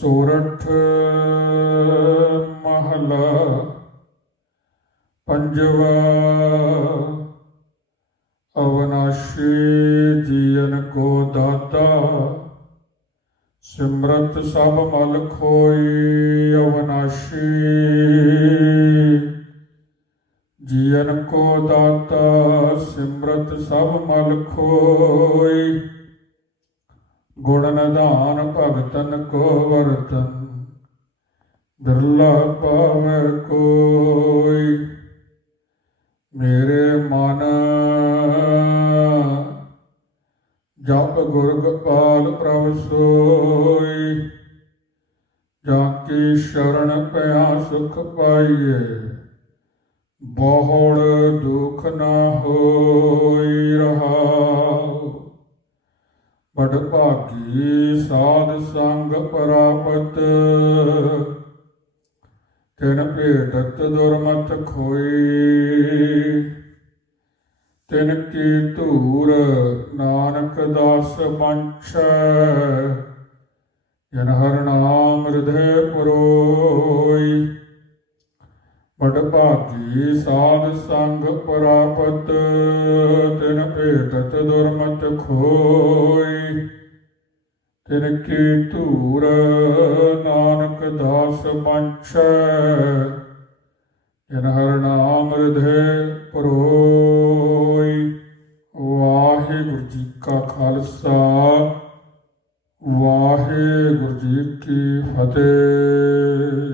ਸੋਰਠ ਮਹਲਾ ਪੰਜਵਾ ਅਵਨਾਸ਼ੀ ਜੀਵਨ ਕੋ ਦਾਤਾ, ਸਿਮਰਤ ਸਭ ਮਲ ਖੋਈ ਅਵਨਾਸ਼ੀ। ਜੀਵਨ ਕੋ ਦਾਤਾ, ਸਿਮਰਤ ਸਭ ਮਲ ਖੋਈ ਗੁਣ ਨਿਧਾਨ ਭਗਤਨ ਕੋ ਵਰਤਨ, ਬਿਰਲਾ ਪਾਵੈ ਕੋਈ। ਮੇਰੇ ਮਨ ਜਪ ਗੁਰ ਗੋਪਾਲ ਪ੍ਰਭ ਸੋਈ ਜਾਂ ਕੀ ਸ਼ਰਨ ਪਿਆ ਸੁਖ ਪਾਈਏ, ਬਹੁੜ ਦੁਖ ਨਾ ਹੋਈ ਰਹਾਉ ਪੜ ਭਾਗੀ ਸਾਧ ਸੰਗ ਪ੍ਰਾਪਤ। ਤਿਨ ਭੇਟਤ ਦੁਰਮਤ ਖੋਈ ਤਿਨ ਕੀ ਧੂਰ ਨਾਨਕ ਦਾਸ ਬੰਛੈ ਜਨ ਹਰ ਨਾਮ ਹਿਰਦੈ ਪੁਰੋਈ। ਬੜ ਭਾਗੀ ਸਾਧ ਸੰਗ ਪ੍ਰਾਪਤ, ਤਿਨ ਭੇਟਤ ਦੁਰਮਤ ਖੋਈ। ਤਿਨ ਕੀ ਧੂਰ, ਨਾਨਕ ਦਾਸ ਪੰਛ, ਜਨ ਹਰ ਨਾਮ ਹਿਰਦੈ ਪਰੋਈ। ਵਾਹਿਗੁਰੂ ਜੀ ਕਾ ਖਾਲਸਾ, ਵਾਹਿਗੁਰੂ ਜੀ ਕੀ ਫਤਿਹ।